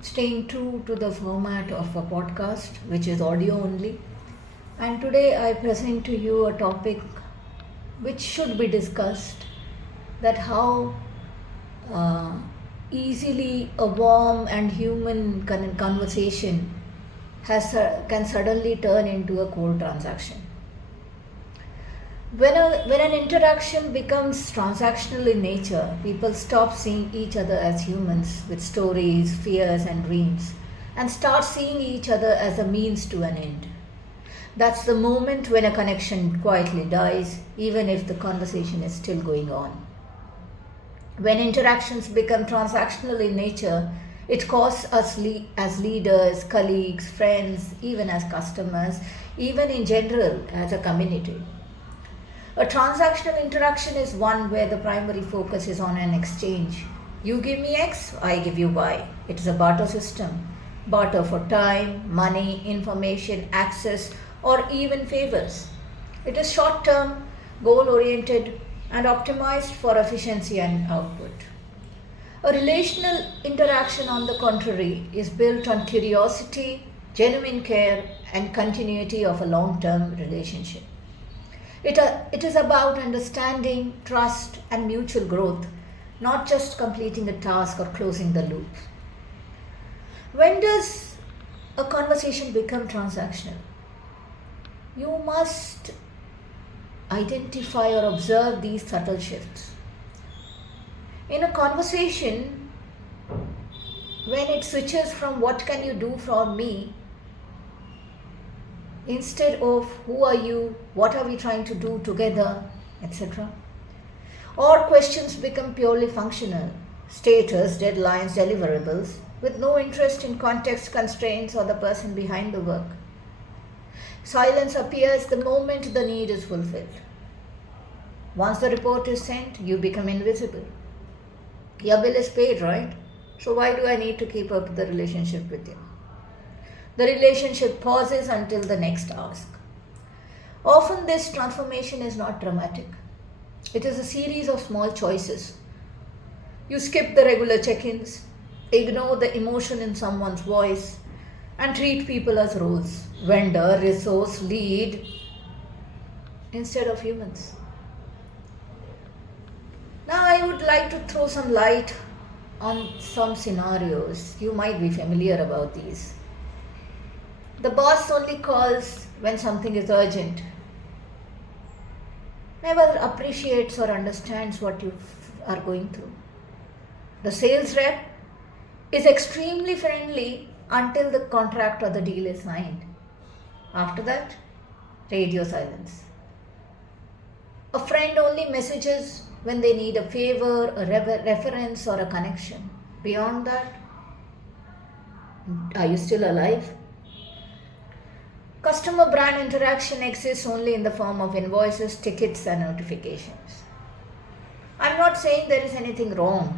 staying true to the format of a podcast, which is audio only. And today I present to you a topic which should be discussed, that how uh, easily a warm and human conversation can suddenly turn into a cold transaction. When an interaction becomes transactional in nature, people stop seeing each other as humans with stories, fears, and dreams, and start seeing each other as a means to an end. That's the moment when a connection quietly dies, even if the conversation is still going on. When interactions become transactional in nature, it costs us as leaders, colleagues, friends, even as customers, even in general as a community. A transactional interaction is one where the primary focus is on an exchange. You give me X, I give you Y. It is a barter system. Barter for time, money, information, access, or even favors. It is short term, goal oriented, and optimized for efficiency and output. A relational interaction, on the contrary, is built on curiosity, genuine care, and continuity of a long term relationship. It is about understanding, trust, and mutual growth, not just completing a task or closing the loop. When does a conversation become transactional? You must identify or observe these subtle shifts. In a conversation, when it switches from what can you do for me, instead of who are you, what are we trying to do together, etc. Or questions become purely functional, status, deadlines, deliverables, with no interest in context, constraints, or the person behind the work. Silence appears the moment the need is fulfilled. Once the report is sent, you become invisible. Your bill is paid, right? So why do I need to keep up the relationship with you? The relationship pauses until the next ask. Often this transformation is not dramatic. It is a series of small choices. You skip the regular check-ins, ignore the emotion in someone's voice, and treat people as roles, vendor, resource, lead, instead of humans. Now I would like to throw some light on some scenarios. You might be familiar about these. The boss only calls when something is urgent, never appreciates or understands what you are going through. The sales rep is extremely friendly until the contract or the deal is signed. After that, radio silence. A friend only messages when they need a favor, a reference, or a connection. Beyond that, are you still alive? Customer brand interaction exists only in the form of invoices, tickets, and notifications. I'm not saying there is anything wrong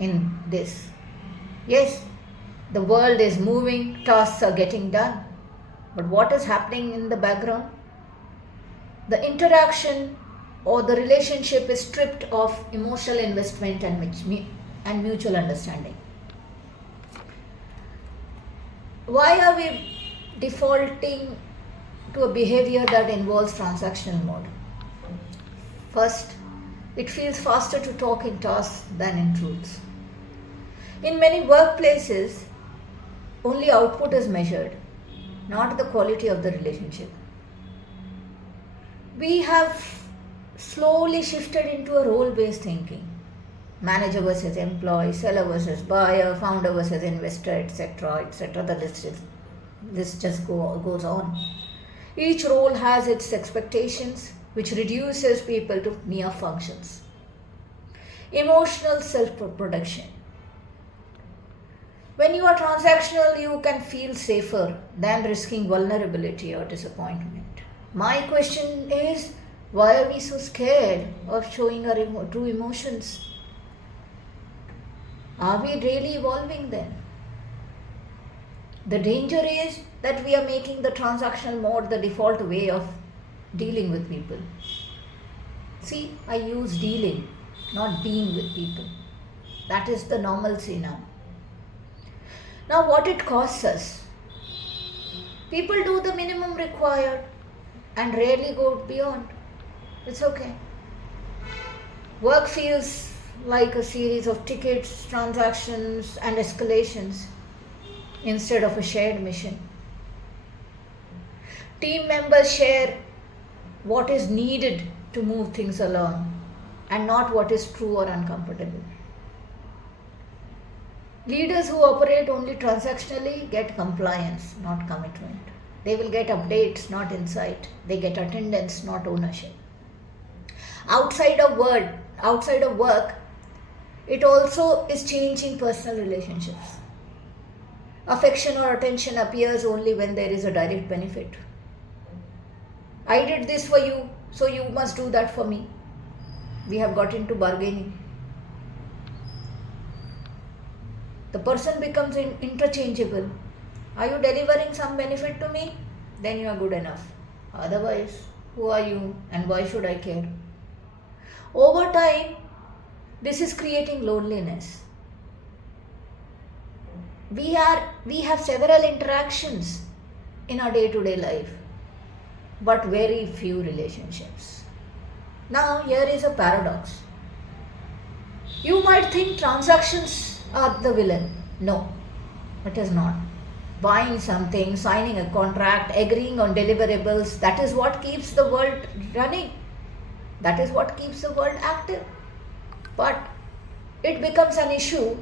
in this. Yes, the world is moving, tasks are getting done. But what is happening in the background? The interaction or the relationship is stripped of emotional investment and mutual understanding. Why are we defaulting to a behavior that involves transactional mode? First, it feels faster to talk in tasks than in truths. In many workplaces, only output is measured, not the quality of the relationship. We have slowly shifted into a role-based thinking. Manager versus employee, seller versus buyer, founder versus investor, etc., etc. The list just goes on. Each role has its expectations, which reduces people to mere functions. Emotional self-production. When you are transactional, you can feel safer than risking vulnerability or disappointment. My question is, why are we so scared of showing our true emotions? Are we really evolving then? The danger is that we are making the transactional mode the default way of dealing with people. See, I use dealing, not being with people. That is the normalcy now. Now, what it costs us? People do the minimum required and rarely go beyond. It's okay. Work feels like a series of tickets, transactions, and escalations instead of a shared mission. Team members share what is needed to move things along and not what is true or uncomfortable. Leaders who operate only transactionally get compliance, not commitment. They will get updates, not insight. They get attendance, not ownership. Outside of work, it also is changing personal relationships. Affection or attention appears only when there is a direct benefit. I did this for you, so you must do that for me. We have got into bargaining. The person becomes interchangeable. Are you delivering some benefit to me? Then you are good enough. Otherwise, who are you and why should I care? Over time, this is creating loneliness. We have several interactions in our day-to-day life, but very few relationships. Now, here is a paradox. You might think transactions are the villain. No, it is not. Buying something, signing a contract, agreeing on deliverables, that is what keeps the world running. That is what keeps the world active. But it becomes an issue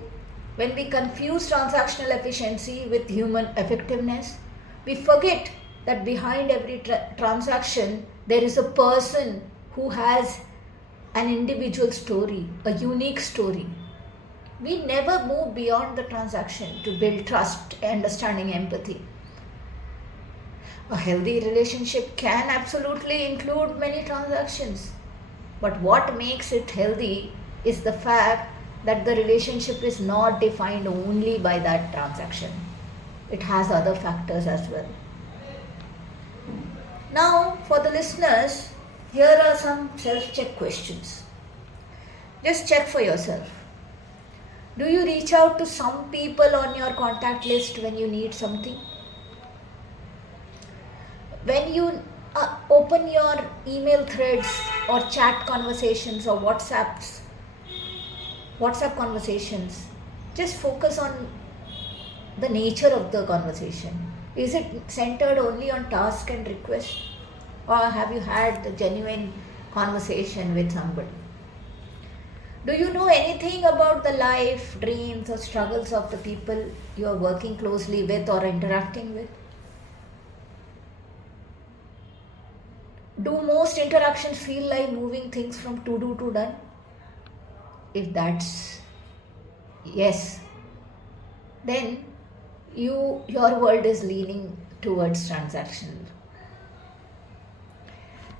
when we confuse transactional efficiency with human effectiveness. We forget that behind every transaction there is a person who has an individual story, a unique story. We never move beyond the transaction to build trust, understanding, empathy. A healthy relationship can absolutely include many transactions, but what makes it healthy is the fact that the relationship is not defined only by that transaction. It has other factors as well. Now, for the listeners, here are some self-check questions. Just check for yourself. Do you reach out to some people on your contact list when you need something? When you open your email threads or chat conversations or WhatsApp conversations, just focus on the nature of the conversation. Is it centered only on task and request, or have you had a genuine conversation with somebody? Do you know anything about the life, dreams, or struggles of the people you are working closely with or interacting with? Do most interactions feel like moving things from to do to done? If that's yes, then your world is leaning towards transactional.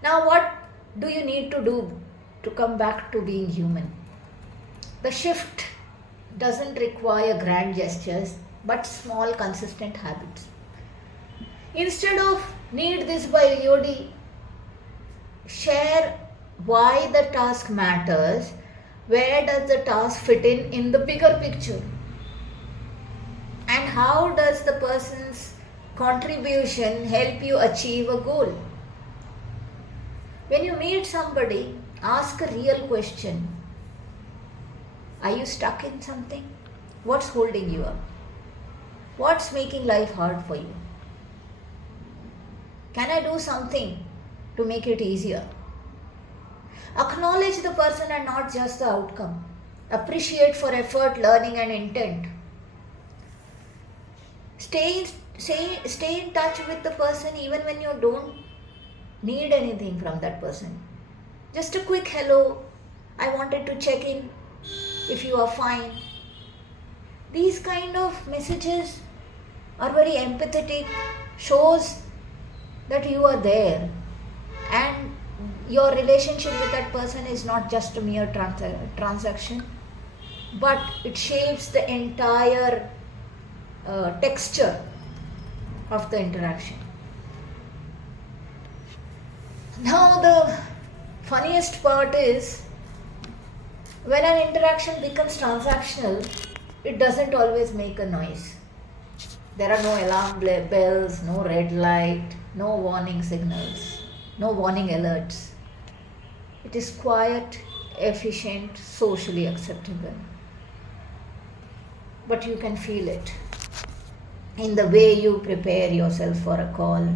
Now, what do you need to do to come back to being human? The shift doesn't require grand gestures, but small, consistent habits. Instead of need this by EOD, share why the task matters. Where does the task fit in the bigger picture? And how does the person's contribution help you achieve a goal? When you meet somebody, ask a real question. Are you stuck in something? What's holding you up? What's making life hard for you? Can I do something to make it easier? Acknowledge the person and not just the outcome. Appreciate for effort, learning, and intent. Stay in touch with the person even when you don't need anything from that person. Just a quick hello. I wanted to check in if you are fine. These kind of messages are very empathetic, shows that you are there, and your relationship with that person is not just a mere transaction, but it shapes the entire texture of the interaction. Now, the funniest part is when an interaction becomes transactional, it doesn't always make a noise. There are no alarm bells, no red light, no warning signals, no warning alerts. It is quiet, efficient, socially acceptable. But you can feel it in the way you prepare yourself for a call,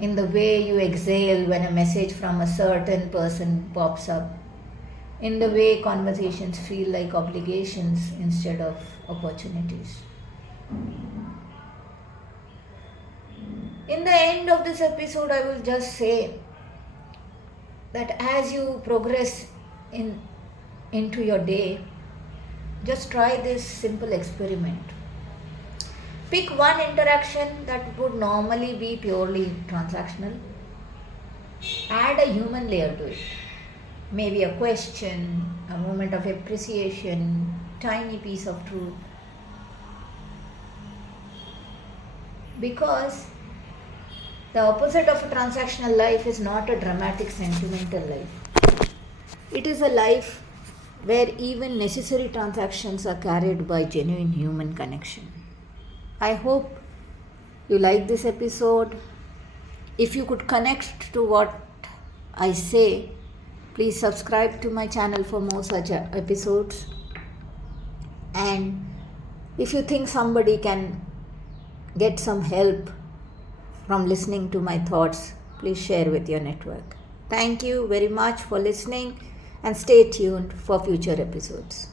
in the way you exhale when a message from a certain person pops up, in the way conversations feel like obligations instead of opportunities. In the end of this episode, I will just say that as you progress into your day, just try this simple experiment. Pick one interaction that would normally be purely transactional. Add a human layer to it. Maybe a question, a moment of appreciation, tiny piece of truth. Because the opposite of a transactional life is not a dramatic sentimental life. It is a life where even necessary transactions are carried by genuine human connection. I hope you like this episode. If you could connect to what I say, please subscribe to my channel for more such episodes. And if you think somebody can get some help from listening to my thoughts, please share with your network. Thank you very much for listening and stay tuned for future episodes.